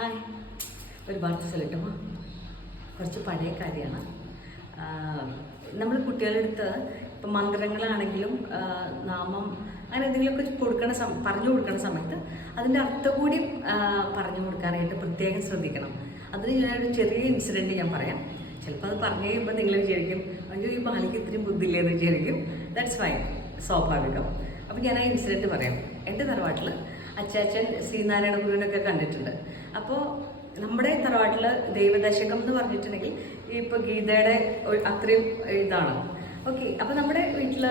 Hi, ഒരു വാർത്ത ചൊല്ലട്ടുമോ? കുറച്ച് പഴയ കാര്യമാണ്. നമ്മൾ കുട്ടികളുടെ അടുത്ത് ഇപ്പം മന്ത്രങ്ങളാണെങ്കിലും നാമം അങ്ങനെ എന്തെങ്കിലുമൊക്കെ പറഞ്ഞു കൊടുക്കുന്ന സമയത്ത് അതിൻ്റെ അർത്ഥം കൂടി പറഞ്ഞു കൊടുക്കാനായിട്ട് പ്രത്യേകം ശ്രദ്ധിക്കണം. അതിന് ഞാനൊരു ചെറിയ ഇൻസിഡൻറ്റ് ഞാൻ പറയാം. ചിലപ്പോൾ അത് പറഞ്ഞു കഴിയുമ്പോൾ നിങ്ങൾ വിചാരിക്കും, അയ്യോ ഈ ബാലിക്ക് ഇത്രയും ബുദ്ധിയില്ലെന്ന് വിചാരിക്കും. ദാറ്റ്സ് ഫൈൻ, സ്വാഭാവികം. അപ്പോൾ ഞാൻ ആ ഇൻസിഡൻറ്റ് പറയാം. എൻ്റെ തറവാട്ടിൽ അച്ചാച്ചൻ ശ്രീനാരായണ ഗുരുവിനൊക്കെ കണ്ടിട്ടുണ്ട്. അപ്പോൾ നമ്മുടെ തറവാട്ടിൽ ദൈവദശകം എന്ന് പറഞ്ഞിട്ടുണ്ടെങ്കിൽ ഇപ്പോൾ ഗീതയുടെ അത്രയും ഇതാണ്. ഓക്കെ, അപ്പോൾ നമ്മുടെ വീട്ടിൽ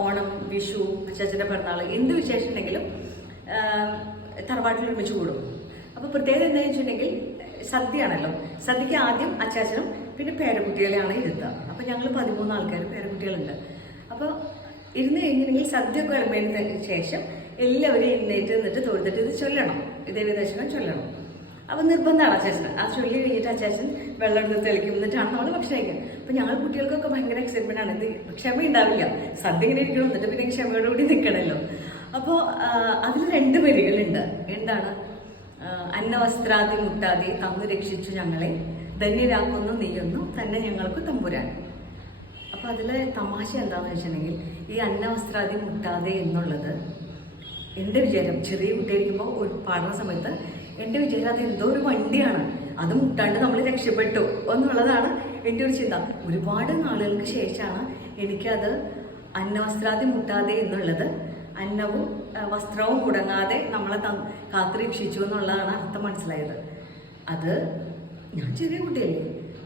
ഓണം, വിഷു, അച്ചാച്ചൻ്റെ പിറന്നാൾ എന്ത് വിശേഷം ഉണ്ടെങ്കിലും തറവാട്ടിൽ ഒരുമിച്ച് കൂടും. അപ്പോൾ പ്രത്യേകത എന്താണെന്ന് വെച്ചിട്ടുണ്ടെങ്കിൽ സദ്യയാണല്ലോ. സദ്യക്ക് ആദ്യം അച്ചാച്ചനും പിന്നെ പേരക്കുട്ടികളെയാണ് ഇരുത്തുക. അപ്പോൾ ഞങ്ങൾ 13 ആൾക്കാർ പേരക്കുട്ടികളുണ്ട്. അപ്പോൾ ഇരുന്ന് കഴിഞ്ഞിട്ടുണ്ടെങ്കിൽ സദ്യ ഒക്കെ വിളമ്പതിന് ശേഷം എല്ലാവരും എഴുന്നേറ്റ് നിന്നിട്ട് തൊഴുതിട്ട് ഇത് ചൊല്ലണം, ദൈവദശകം ചൊല്ലണം. അപ്പം നിർബന്ധമാണ് അച്ചാച്ചന്. ആ ചൊല്ലി കഴിഞ്ഞിട്ട് അച്ചാച്ചൻ വെള്ളം എടുത്ത് തെളിക്കും, എന്നിട്ടാണ് നമ്മൾ ഭക്ഷണം കഴിക്കുക. അപ്പം ഞങ്ങൾ കുട്ടികൾക്കൊക്കെ ഭയങ്കര എക്സൈറ്റ്മെൻ്റ് ആണ്. ഇത് ക്ഷമ ഉണ്ടാവില്ല, സദ്യ ഇങ്ങനെ ഇരിക്കണം, എന്നിട്ട് പിന്നെ ക്ഷമയോടുകൂടി നിൽക്കണമല്ലോ. അപ്പോൾ അതിൽ 2 വരികളുണ്ട്. എന്താണ്? അന്നവസ്ത്രാദി മുട്ടാതെ തന്നു രക്ഷിച്ചു ഞങ്ങളെ, ധന്യരാക്കുന്നു നീയൊന്നു തന്നെ ഞങ്ങൾക്ക് തമ്പുരാൻ. അപ്പോൾ അതിൽ തമാശ എന്താണെന്ന് വെച്ചിട്ടുണ്ടെങ്കിൽ ഈ അന്നവസ്ത്രാദി മുട്ടാതെ എന്നുള്ളത് എൻ്റെ വിചാരം, ചെറിയ കുട്ടിയായിരിക്കുമ്പോൾ ഒരു പാടുന്ന സമയത്ത് എൻ്റെ വിചാരം അത് എന്തോ ഒരു വണ്ടിയാണ്, അത് മുട്ടാണ്ട് നമ്മൾ രക്ഷപ്പെട്ടു എന്നുള്ളതാണ് എൻ്റെ ഒരു ചിന്ത. ഒരുപാട് നാളുകൾക്ക് ശേഷമാണ് എനിക്കത് അന്നവസ്ത്രാദി മുട്ടാതെ എന്നുള്ളത് അന്നവും വസ്ത്രവും മുടങ്ങാതെ നമ്മളെ കാത്തുരക്ഷിച്ചു എന്നുള്ളതാണ് അർത്ഥം മനസ്സിലായത്. അത് ഞാൻ ചെറിയ കുട്ടിയല്ലേ,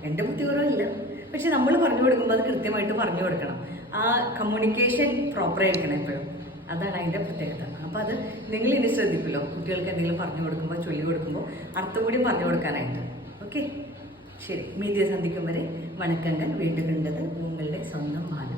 എൻ്റെ ബുദ്ധിപരമില്ല. പക്ഷെ നമ്മൾ പറഞ്ഞു കൊടുക്കുമ്പോൾ അത് കൃത്യമായിട്ട് പറഞ്ഞു കൊടുക്കണം. ആ കമ്മ്യൂണിക്കേഷൻ പ്രോപ്പറായിരിക്കണം എപ്പോഴും. അതാണ് അതിൻ്റെ പ്രത്യേകത. അപ്പോൾ അത് നിങ്ങൾ ഇനി ശ്രദ്ധിക്കുമല്ലോ, കുട്ടികൾക്ക് എന്തെങ്കിലും പറഞ്ഞു കൊടുക്കുമ്പോൾ, ചൊല്ലി കൊടുക്കുമ്പോൾ അർത്ഥം കൂടി പറഞ്ഞു കൊടുക്കാനായിട്ട്. ഓക്കെ, ശരി. മീഡിയ സന്ധിക്കും വരെ വണക്കങ്ങൾ. വീണ്ടും കണ്ടത് നിങ്ങളുടെ സ്വന്തം മാനം.